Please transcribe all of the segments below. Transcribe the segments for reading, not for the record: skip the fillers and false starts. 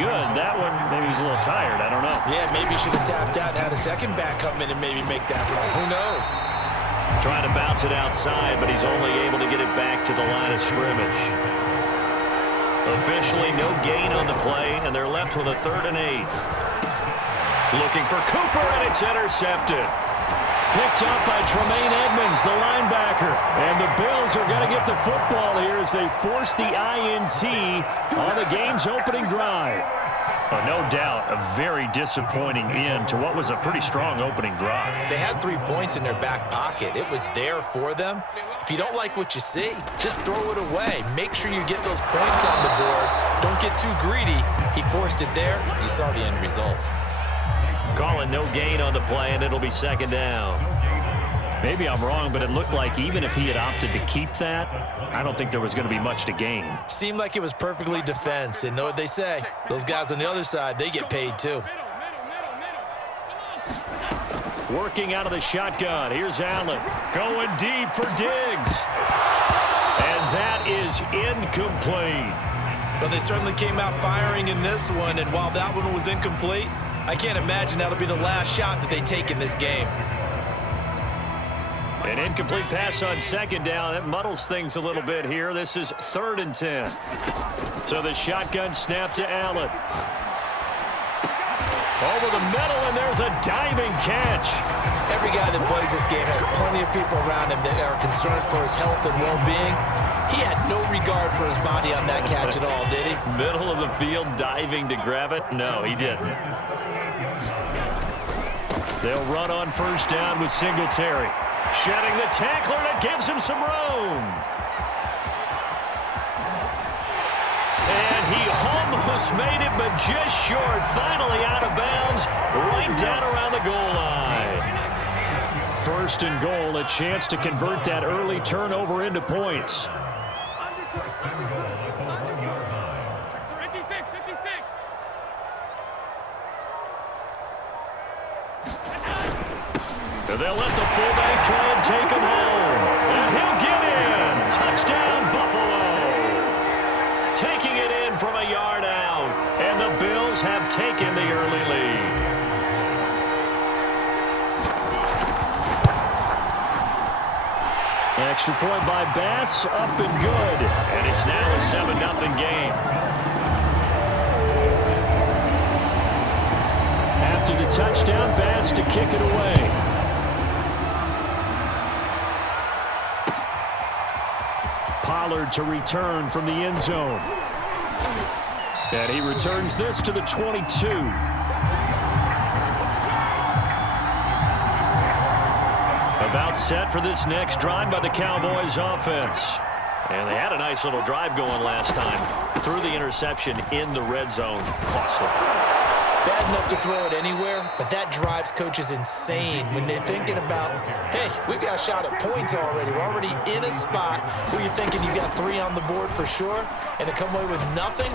good. That one, maybe he's a little tired. I don't know. Yeah, maybe he should have tapped out and had a second back come in and maybe make that run. Who knows? Trying to bounce it outside, but he's only able to get it back to the line of scrimmage. Officially no gain on the play, and they're left with a 3rd and 8. Looking for Cooper, and it's intercepted. Picked up by Tremaine Edmonds, the linebacker. And the Bills are going to get the football here as they force the INT on the game's opening drive. No doubt a very disappointing end to what was a pretty strong opening drive. They had 3 points in their back pocket. It was there for them. If you don't like what you see, just throw it away. Make sure you get those points on the board. Don't get too greedy. He forced it there. You saw the end result. Calling no gain on the play, and it'll be 2nd down. Maybe I'm wrong, but it looked like even if he had opted to keep that, I don't think there was going to be much to gain. Seemed like it was perfectly defense. And know what they say? Those guys on the other side, they get paid too. Working out of the shotgun. Here's Allen. Going deep for Diggs. And that is incomplete. Well, they certainly came out firing in this one. And while that one was incomplete, I can't imagine that'll be the last shot that they take in this game. An incomplete pass on 2nd down. That muddles things a little bit here. This is 3rd and 10. So the shotgun snap to Allen. Over the middle, and there's a diving catch. Every guy that plays this game has plenty of people around him that are concerned for his health and well-being. He had no regard for his body on that catch at all, did he? Middle of the field, diving to grab it? No, he didn't. They'll run on 1st down with Singletary. Shedding the tackler, and it gives him some room. And he almost made it, but just short. Finally out of bounds, right down around the goal line. 1st and goal, a chance to convert that early turnover into points. They'll let the fullback try and take him home. And he'll get in. Touchdown, Buffalo. Taking it in from a yard out. And the Bills have taken the early lead. Extra point by Bass, up and good. And it's now a 7-0 game. After the touchdown, Bass to kick it away. Pollard to return from the end zone. And he returns this to the 22. About set for this next drive by the Cowboys offense. And they had a nice little drive going last time. Threw the interception in the red zone. Costly. Bad enough to throw it anywhere, but that drives coaches insane when they're thinking about, hey, we've got a shot at points already. We're already in a spot where you're thinking you got 3 on the board for sure, and to come away with nothing,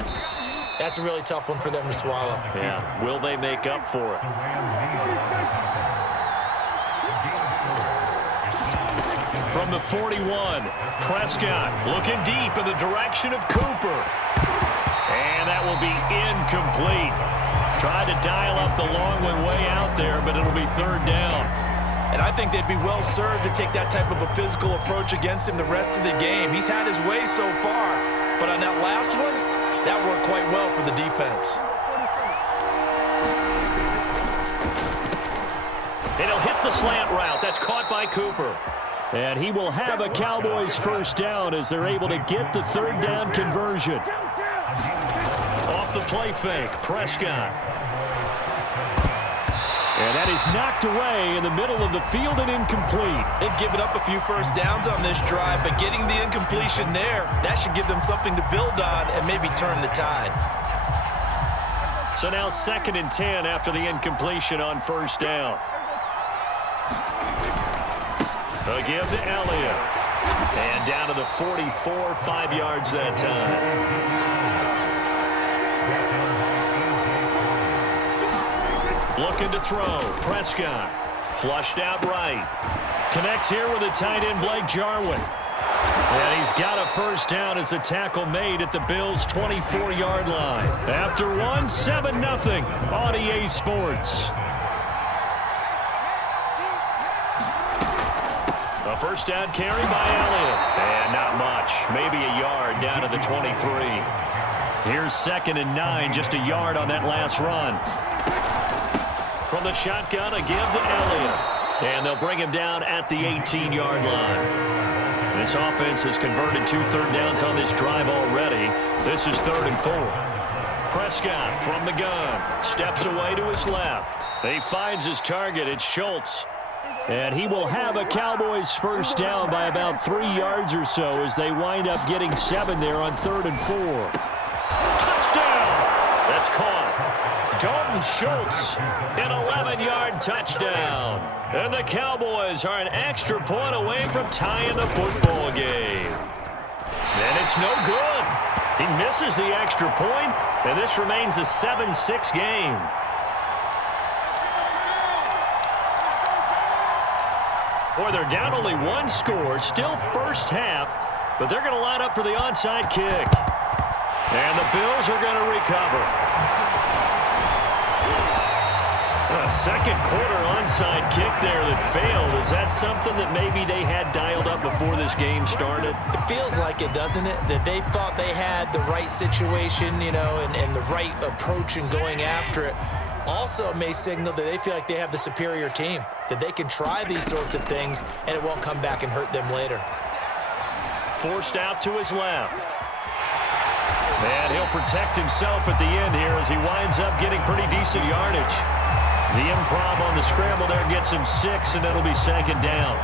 that's a really tough one for them to swallow. Yeah, will they make up for it? From the 41, Prescott looking deep in the direction of Cooper. And that will be incomplete. Tried to dial up the long one way out there, but it'll be 3rd down. And I think they'd be well served to take that type of a physical approach against him the rest of the game. He's had his way so far, but on that last one, that worked quite well for the defense. And he'll hit the slant route. That's caught by Cooper. And he will have a Cowboys 1st down as they're able to get the 3rd down conversion. Off the play fake, Prescott. And that is knocked away in the middle of the field and incomplete. They've given up a few 1st downs on this drive, but getting the incompletion there, that should give them something to build on and maybe turn the tide. So now 2nd and 10 after the incompletion on 1st down. A give to Elliott. And down to the 44, 5 yards that time. Looking to throw. Prescott. Flushed out right. Connects here with the tight end, Blake Jarwin. And he's got a first down as the tackle made at the Bills' 24-yard line. After one, 7-0 on EA Sports. A first down carry by Elliott. And not much. Maybe a yard down to the 23. Here's 2nd and 9, just a yard on that last run. From the shotgun, a give to Elliott. And they'll bring him down at the 18-yard line. This offense has converted 2 third downs on this drive already. This is 3rd and 4. Prescott from the gun. Steps away to his left. He finds his target. It's Schultz. And he will have a Cowboys first down by about 3 yards or so as they wind up getting 7 there on 3rd and 4. Touchdown! That's caught. Dalton Schultz, an 11-yard touchdown. And the Cowboys are an extra point away from tying the football game. And it's no good. He misses the extra point, and this remains a 7-6 game. Boy, they're down only 1 score, still first half, but they're going to line up for the onside kick. And the Bills are going to recover. A second quarter onside kick there that failed. Is that something that maybe they had dialed up before this game started? It feels like it, doesn't it? That they thought they had the right situation, you know, and the right approach in going after it. Also may signal that they feel like they have the superior team, that they can try these sorts of things and it won't come back and hurt them later. Forced out to his left. And he'll protect himself at the end here as he winds up getting pretty decent yardage. The improv on the scramble there gets him 6, and it'll be 2nd down.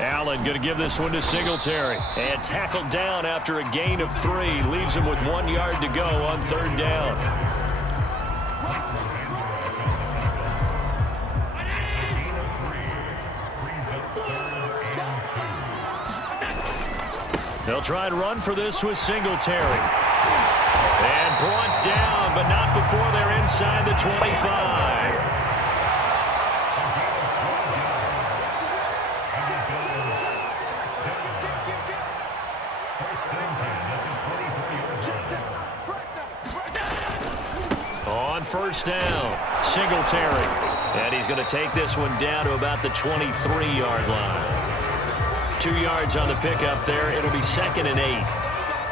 Allen going to give this one to Singletary. And tackled down after a gain of 3. Leaves him with 1 yard to go on 3rd down. They'll try and run for this with Singletary. And brought down, but not before they're inside the 25. On first down, Singletary. And he's going to take this one down to about the 23-yard line. 2 yards on the pickup there. It'll be 2nd and 8.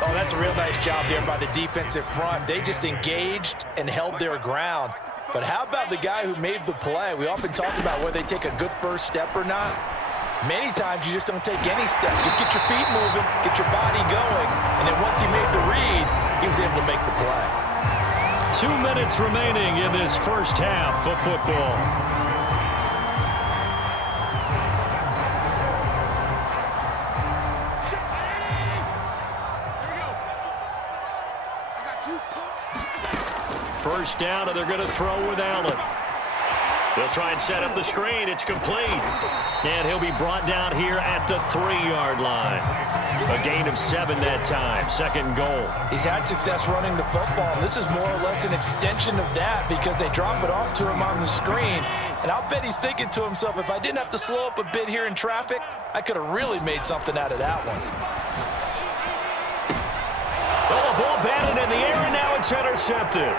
Oh, that's a real nice job there by the defensive front. They just engaged and held their ground. But how about the guy who made the play? We often talk about whether they take a good first step or not. Many times you just don't take any step. Just get your feet moving, get your body going, and then once he made the read, he was able to make the play. 2 minutes remaining in this first half of football. First down, and they're going to throw with Allen. They'll try and set up the screen. It's complete. And he'll be brought down here at the 3-yard line. A gain of 7 that time. 2nd and goal. He's had success running the football, and this is more or less an extension of that because they drop it off to him on the screen. And I'll bet he's thinking to himself, if I didn't have to slow up a bit here in traffic, I could have really made something out of that one. Oh, the ball batted in the air, and now it's intercepted.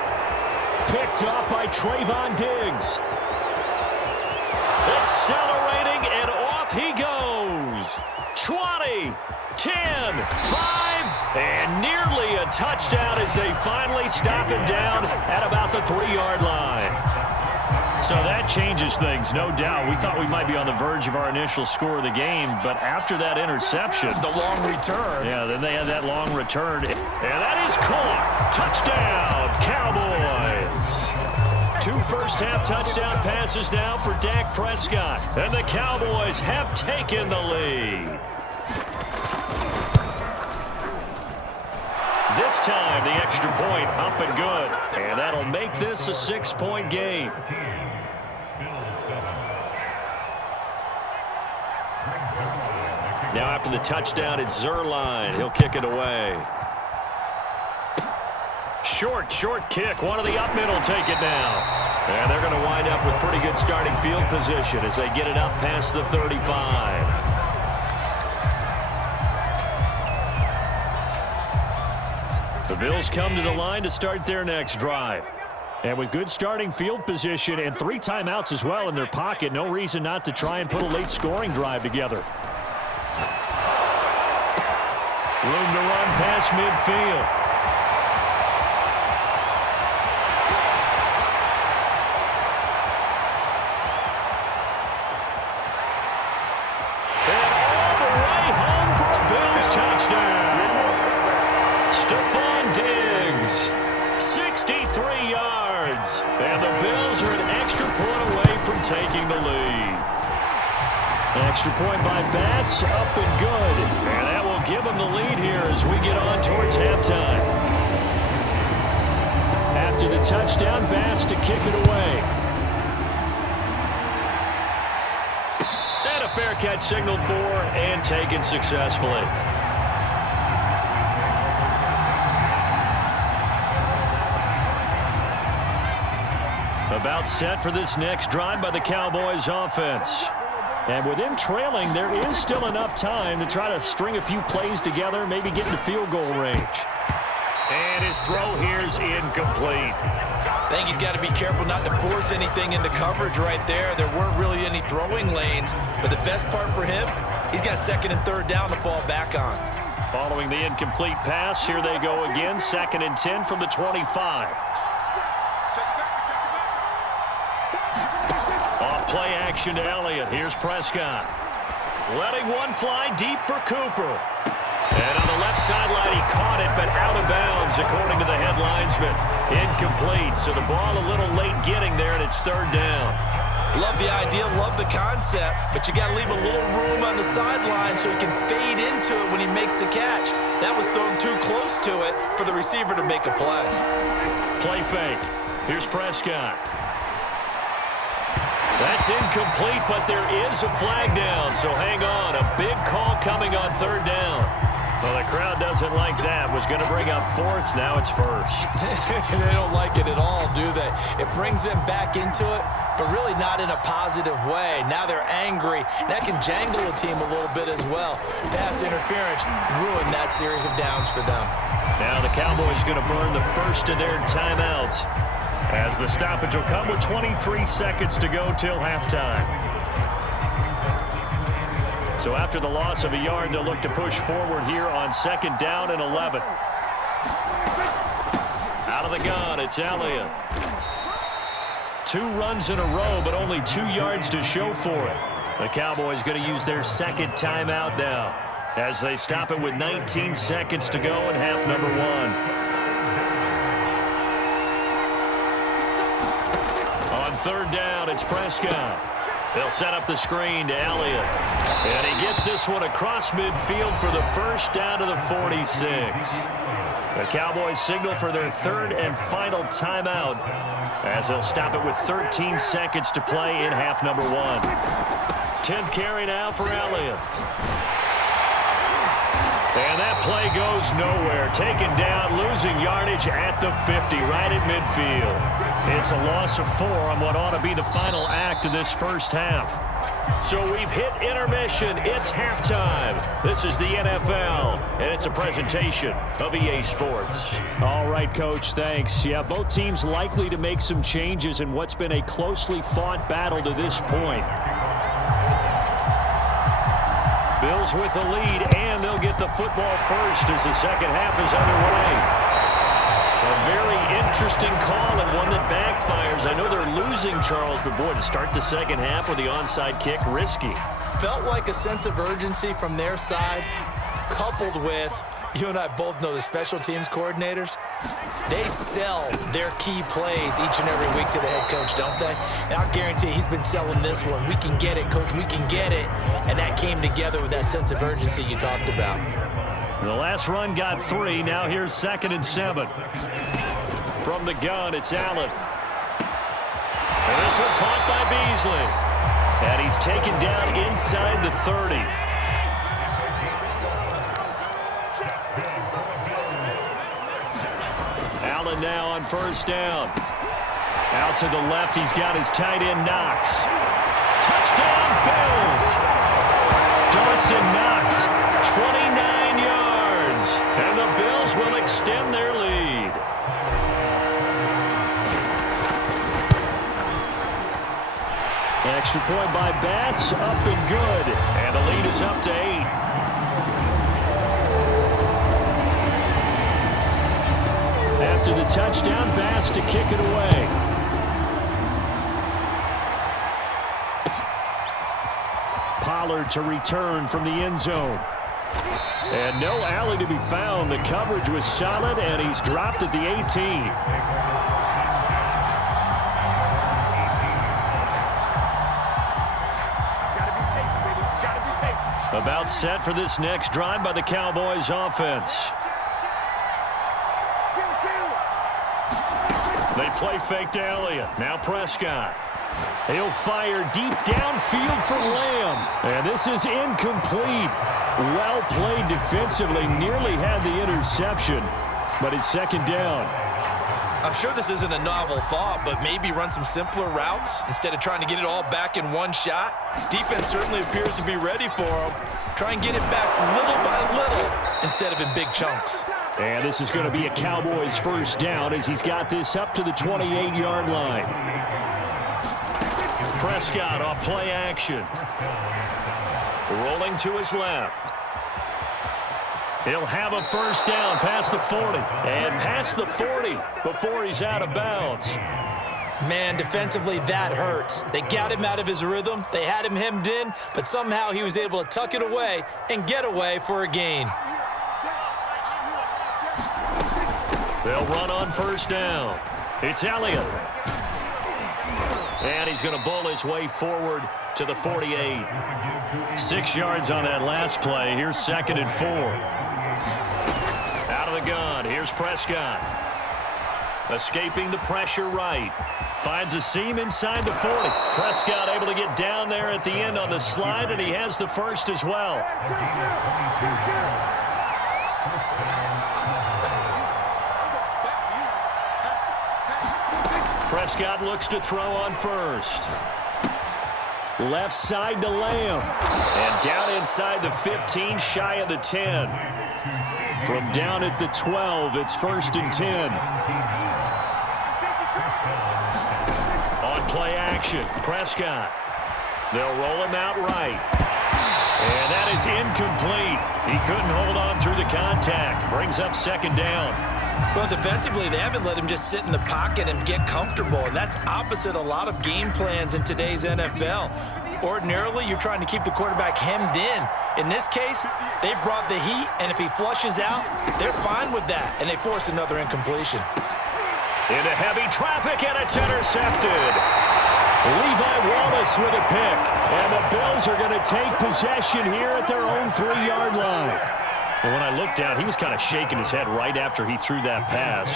Picked up by Trayvon Diggs. Accelerating, and off he goes. 20, 10, 5, and nearly a touchdown as they finally stop him down at about the 3-yard line. So that changes things, no doubt. We thought we might be on the verge of our initial score of the game, but after that interception... The long return. Yeah, then they had that long return. And that is caught. Touchdown, Cowboys. 2 first-half touchdown passes now for Dak Prescott. And the Cowboys have taken the lead. This time, the extra point up and good. And that'll make this a 6-point game. Now after the touchdown, it's Zerline. He'll kick it away. Short kick. One of the up middle take it now. And they're going to wind up with pretty good starting field position as they get it up past the 35. The Bills come to the line to start their next drive. And with good starting field position and 3 timeouts as well in their pocket, no reason not to try and put a late scoring drive together. Room to run past midfield. And all the way home for a Bills touchdown. Stephon Diggs, 63 yards. And the Bills are an extra point away from taking the lead. Extra point by Bass, up and good. And that will give them the lead here as we get on towards halftime. After the touchdown, Bass to kick it away. And a fair catch signaled for and taken successfully. About set for this next drive by the Cowboys offense. And with him trailing, there is still enough time to try to string a few plays together, maybe get into field goal range. And his throw here is incomplete. I think he's got to be careful not to force anything into coverage right there. There weren't really any throwing lanes, but the best part for him, he's got 2nd and 3rd down to fall back on. Following the incomplete pass, here they go again, 2nd and 10 from the 25. Play action to Elliott. Here's Prescott. Letting one fly deep for Cooper. And on the left sideline, he caught it, but out of bounds, according to the head linesman. Incomplete, so the ball a little late getting there, and it's 3rd down. Love the idea, love the concept, but you got to leave a little room on the sideline so he can fade into it when he makes the catch. That was thrown too close to it for the receiver to make a play. Play fake. Here's Prescott. That's incomplete, but there is a flag down, so hang on. A big call coming on 3rd down. Well, the crowd doesn't like that. Was going to bring up 4th, now it's 1st. They don't like it at all, do they? It brings them back into it, but really not in a positive way. Now they're angry. That can jangle a team a little bit as well. Pass interference ruined that series of downs for them. Now the Cowboys going to burn the first of their timeouts, as the stoppage will come with 23 seconds to go till halftime. So after the loss of a yard, they'll look to push forward here on 2nd down and 11. Out of the gun, it's Elliott. 2 runs in a row, but only 2 yards to show for it. The Cowboys going to use their 2nd timeout now, as they stop it with 19 seconds to go in half number 1. On 3rd down, it's Prescott. They'll set up the screen to Elliott. And he gets this one across midfield for the first down to the 46. The Cowboys signal for their 3rd and final timeout, as they'll stop it with 13 seconds to play in half number 1. 10th carry now for Elliott. And that play goes nowhere. Taken down, losing yardage at the 50, right at midfield. It's a loss of 4 on what ought to be the final act of this first half. So we've hit intermission. It's halftime. This is the NFL, and it's a presentation of EA Sports. All right, Coach, thanks. Yeah, both teams likely to make some changes in what's been a closely fought battle to this point. Bills with the lead, and they'll get the football first as the second half is underway. A very interesting call and one that backfires. I know they're losing, Charles, but boy, to start the second half with the onside kick, risky. Felt like a sense of urgency from their side, coupled with, you and I both know the special teams coordinators, they sell their key plays each and every week to the head coach, don't they? And I'll guarantee he's been selling this one. We can get it, Coach, we can get it. And that came together with that sense of urgency you talked about. The last run got 3. Now here's 2nd and 7. From the gun, it's Allen. And this one caught by Beasley. And he's taken down inside the 30. Allen now on 1st down. Out to the left, he's got his tight end Knox. Touchdown, Bills! Dawson Knox, 29 yards. And the Bills will extend their lead. Extra point by Bass, up and good. And the lead is up to 8. After the touchdown, Bass to kick it away. Pollard to return from the end zone. And no alley to be found. The coverage was solid, and he's dropped at the 18. About set for this next drive by the Cowboys offense. They play fake to Elliott. Now Prescott. He'll fire deep downfield for Lamb. And this is incomplete. Well played defensively. Nearly had the interception, but it's second down. I'm sure this isn't a novel thought, but maybe run some simpler routes instead of trying to get it all back in one shot. Defense certainly appears to be ready for him. Try and get it back little by little instead of in big chunks. And this is going to be a Cowboys first down as he's got this up to the 28-yard line. Prescott off play action. Rolling to his left. He'll have a first down past the 40. And past the 40 before he's out of bounds. Man, defensively, that hurts. They got him out of his rhythm. They had him hemmed in, but somehow he was able to tuck it away and get away for a gain. They'll run on first down. It's Elliott. And he's going to bowl his way forward to the 48. 6 yards on that last play. Here's 2nd and 4. Out of the gun. Here's Prescott. Escaping the pressure right. Finds a seam inside the 40. Prescott able to get down there at the end on the slide, and he has the first as well. Prescott looks to throw on first. Left side to Lamb. And down inside the 15, shy of the 10. From down at the 12, it's 1st and 10. On play action, Prescott. They'll roll him out right. And that is incomplete. He couldn't hold on through the contact. Brings up 2nd down. Well, defensively, they haven't let him just sit in the pocket and get comfortable, and that's opposite a lot of game plans in today's NFL. Ordinarily, you're trying to keep the quarterback hemmed in. In this case, they brought the heat, and if he flushes out, they're fine with that, and they force another incompletion. Into heavy traffic, and it's intercepted. Levi Wallace with a pick, and the Bills are going to take possession here at their own 3-yard line. Well, when I looked down, he was kind of shaking his head right after he threw that pass.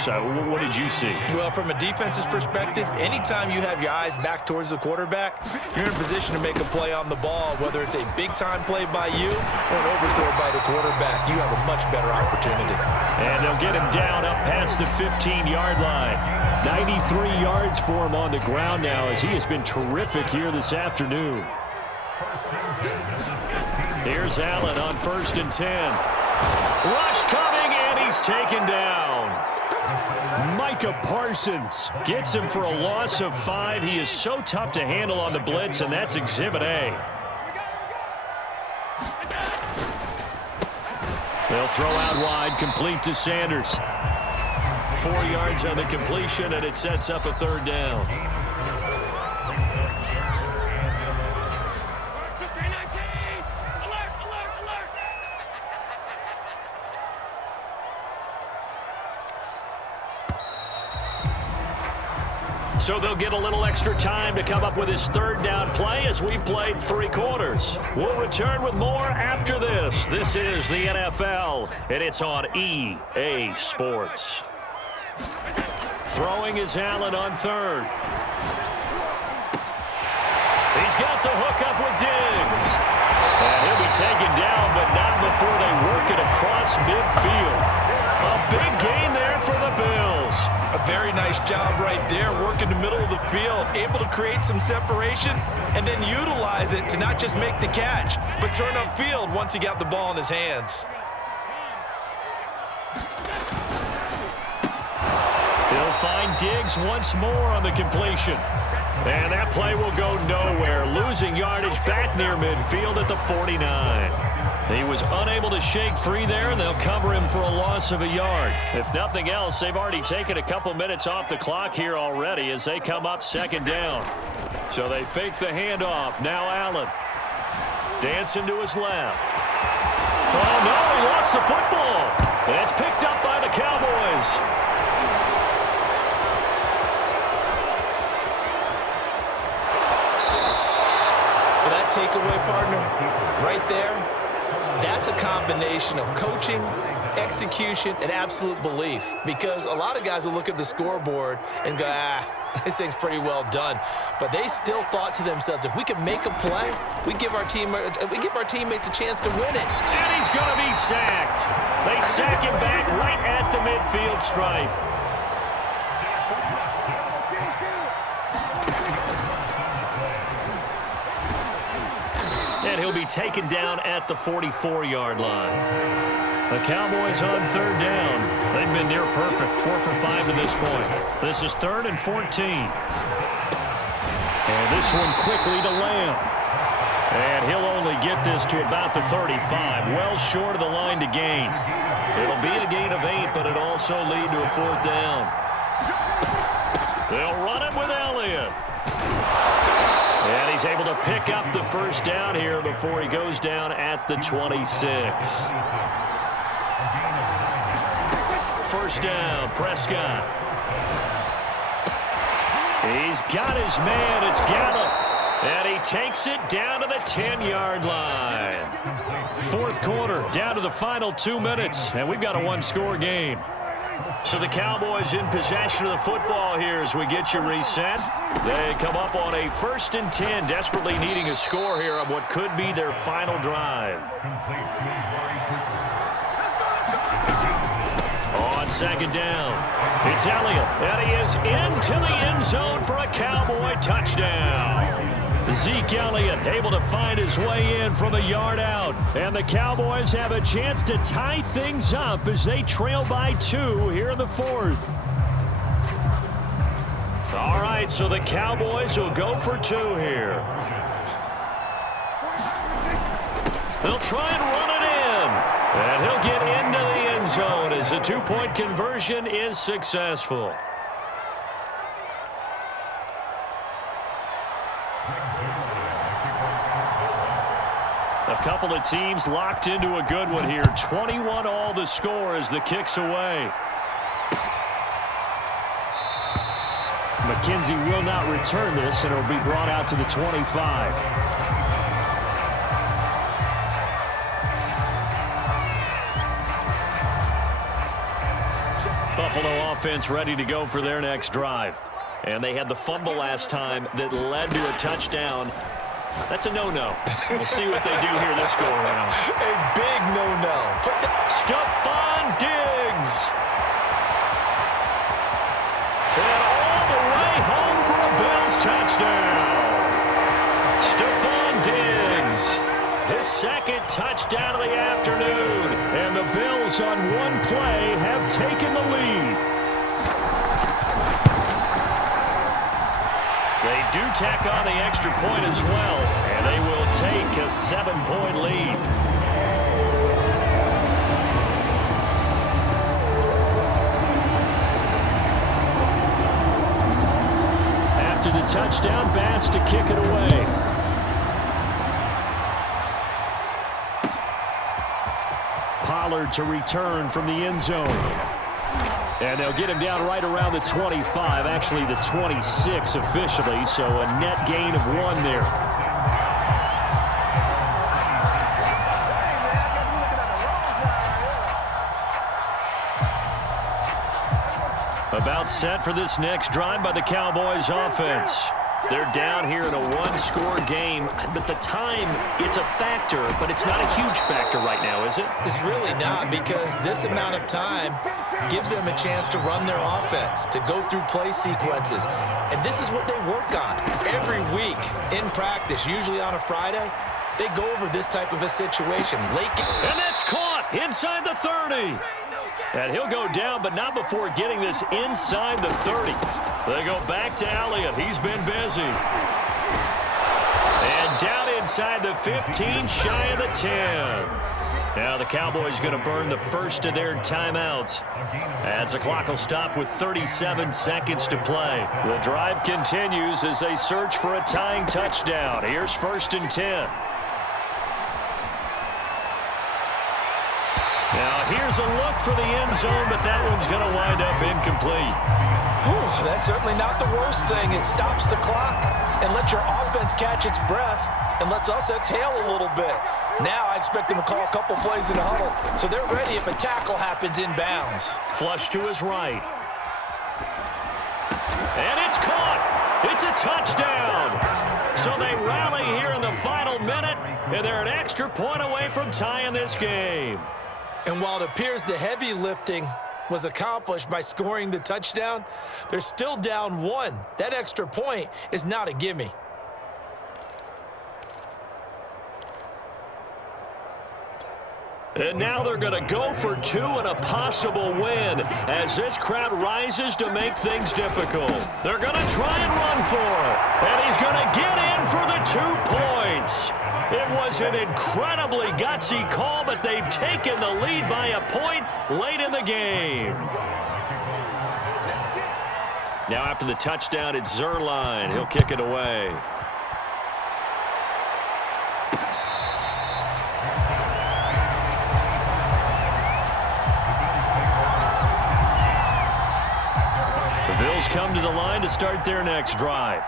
What did you see? Well, from a defense's perspective, anytime you have your eyes back towards the quarterback, you're in position to make a play on the ball, whether it's a big-time play by you or an overthrow by the quarterback. You have a much better opportunity. And they'll get him down up past the 15-yard line. 93 yards for him on the ground now as he has been terrific here this afternoon. Here's Allen on 1st and 10. Rush coming, and he's taken down. Micah Parsons gets him for a loss of 5. He is so tough to handle on the blitz, and that's Exhibit A. They'll throw out wide, complete to Sanders. 4 yards on the completion, and it sets up a 3rd down. So they'll get a little extra time to come up with his 3rd down play as we've played 3 quarters. We'll return with more after this. This is the NFL, and it's on EA Sports. Throwing is Allen on 3rd. He's got the hook up with Diggs. And he'll be taken down, but not before they work it across midfield. A big gain there for the Bills. A very nice Nice job right there, working the middle of the field, able to create some separation, and then utilize it to not just make the catch, but turn upfield once he got the ball in his hands. He'll find Diggs once more on the completion. And that play will go nowhere, losing yardage back near midfield at the 49. He was unable to shake free there, and they'll cover him for a loss of a yard. If nothing else, they've already taken a couple minutes off the clock here already as they come up second down. So they fake the handoff. Now Allen. Dancing to his left. Oh, no, he lost the football. And it's picked up by the Cowboys. Takeaway, partner, right there, that's a combination of coaching, execution, and absolute belief. Because a lot of guys will look at the scoreboard and go, this thing's pretty well done. But they still thought to themselves, if we can make a play, we give our teammates a chance to win it. And he's going to be sacked. They sack him back right at the midfield stripe. And he'll be taken down at the 44-yard line. The Cowboys on third down. They've been near perfect, 4 for 5 to this point. This is 3rd and 14. And this one quickly to Lamb. And he'll only get this to about the 35, well short of the line to gain. It'll be a gain of 8, but it'll also lead to a 4th down. They'll run it with Elliott. And he's able to pick up the first down here before he goes down at the 26. First down, Prescott. He's got his man. It's Gallup. And he takes it down to the 10-yard line. 4th quarter, down to the final 2 minutes. And we've got a one-score game. So the Cowboys in possession of the football here as we get you reset. They come up on a 1st and 10, desperately needing a score here on what could be their final drive. On 2nd down, it's Elliott, and he is into the end zone for a Cowboy touchdown. Zeke Elliott able to find his way in from a yard out. And the Cowboys have a chance to tie things up as they trail by 2 here in the 4th. All right, so the Cowboys will go for 2 here. They'll try and run it in. And he'll get into the end zone as the 2-point conversion is successful. A couple of teams locked into a good one here. 21 all the score as the kick's away. McKenzie will not return this, and it'll be brought out to the 25. Buffalo offense ready to go for their next drive. And they had the fumble last time that led to a touchdown. That's a no-no. We'll see what they do here this go-around. A big no-no. Stephon Diggs. And all the way home for a Bills touchdown. Stephon Diggs. His 2nd touchdown of the afternoon. And the Bills on one play have taken the lead. They do tack on the extra point as well, and they will take a 7-point lead. After the touchdown, Bass to kick it away. Pollard to return from the end zone. And they'll get him down right around the 25, actually the 26 officially, so a net gain of 1 there. About set for this next drive by the Cowboys offense. They're down here in a one-score game, but the time, it's a factor, but it's not a huge factor right now, is it? It's really not, because this amount of time gives them a chance to run their offense, to go through play sequences. And this is what they work on every week in practice, usually on a Friday. They go over this type of a situation. And that's caught inside the 30. And he'll go down, but not before getting this inside the 30. They go back to Elliott. He's been busy. And down inside the 15, shy of the 10. Now the Cowboys going to burn the first of their timeouts as the clock will stop with 37 seconds to play. The drive continues as they search for a tying touchdown. Here's 1st and 10. Now here's a look for the end zone, but that one's going to wind up incomplete. Whew, that's certainly not the worst thing. It stops the clock and lets your offense catch its breath and lets us exhale a little bit. Now I expect them to call a couple plays in the huddle, so they're ready if a tackle happens inbounds. Flush to his right. And it's caught. It's a touchdown. So they rally here in the final minute, and they're an extra point away from tying this game. And while it appears the heavy lifting was accomplished by scoring the touchdown, they're still down 1. That extra point is not a gimme. And now they're going to go for 2 and a possible win as this crowd rises to make things difficult. They're going to try and run for it. And he's going to get in for the 2 points. It was an incredibly gutsy call, but they've taken the lead by a point late in the game. Now after the touchdown, it's Zerline. He'll kick it away. The Bills come to the line to start their next drive.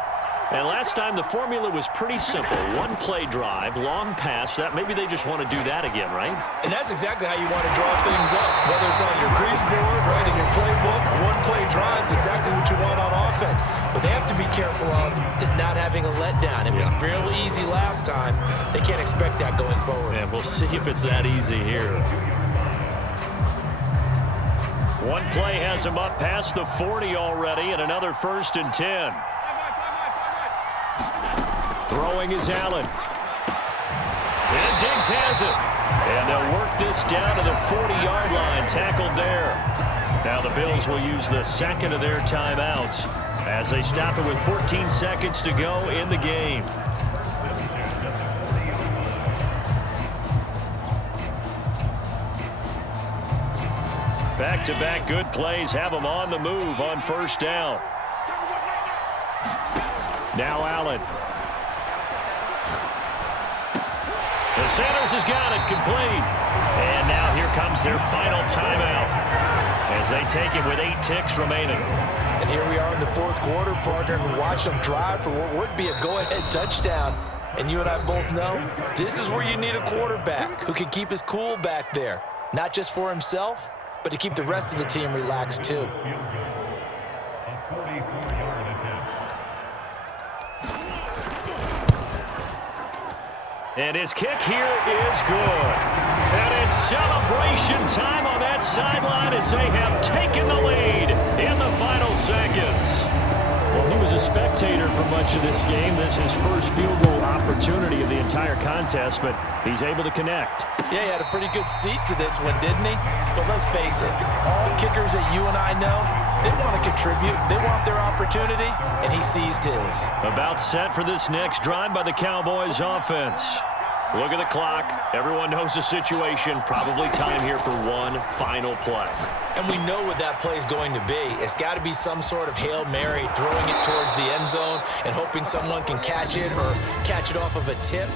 And last time, the formula was pretty simple. 1-play drive, long pass. That maybe they just want to do that again, right? And that's exactly how you want to draw things up. Whether it's on your grease board, right, in your playbook, 1-play drive is exactly what you want on offense. What they have to be careful of is not having a letdown. It was fairly easy last time. They can't expect that going forward. And we'll see if it's that easy here. 1 play has him up past the 40 already, and another 1st and 10. Throwing is Allen. And Diggs has it. And they'll work this down to the 40-yard line, tackled there. Now the Bills will use the second of their timeouts as they stop it with 14 seconds to go in the game. Back-to-back good plays have them on the move on 1st down. Now Allen. The Sanders has got it complete. And now here comes their final timeout as they take it with 8 ticks remaining. And here we are in the 4th quarter, partner, and watch them drive for what would be a go-ahead touchdown. And you and I both know this is where you need a quarterback who can keep his cool back there, not just for himself, but to keep the rest of the team relaxed too. And his kick here is good. And it's celebration time on that sideline as they have taken the lead in the final seconds. Well, he was a spectator for much of this game. This is his first field goal opportunity of the entire contest, but he's able to connect. Yeah, he had a pretty good seat to this one, didn't he? But let's face it, all kickers that you and I know, they want to contribute. They want their opportunity, and he seized his. About set for this next drive by the Cowboys offense. Look at the clock. Everyone knows the situation. Probably time here for one final play. And we know what that play is going to be. It's got to be some sort of Hail Mary, throwing it towards the end zone and hoping someone can catch it or catch it off of a tip.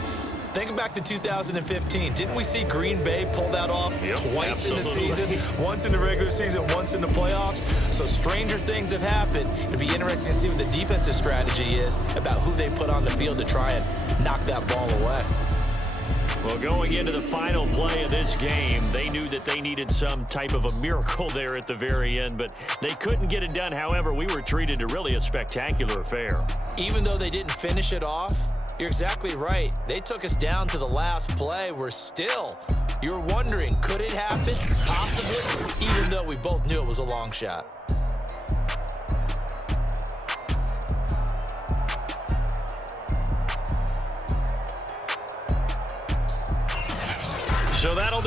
Think back to 2015. Didn't we see Green Bay pull that off twice in the season? Once in the regular season, once in the playoffs. So stranger things have happened. It'll be interesting to see what the defensive strategy is about who they put on the field to try and knock that ball away. Well, going into the final play of this game, they knew that they needed some type of a miracle there at the very end, but they couldn't get it done. However, we were treated to really a spectacular affair. Even though they didn't finish it off, you're exactly right. They took us down to the last play. You're wondering, could it happen? Possibly, even though we both knew it was a long shot. So that'll do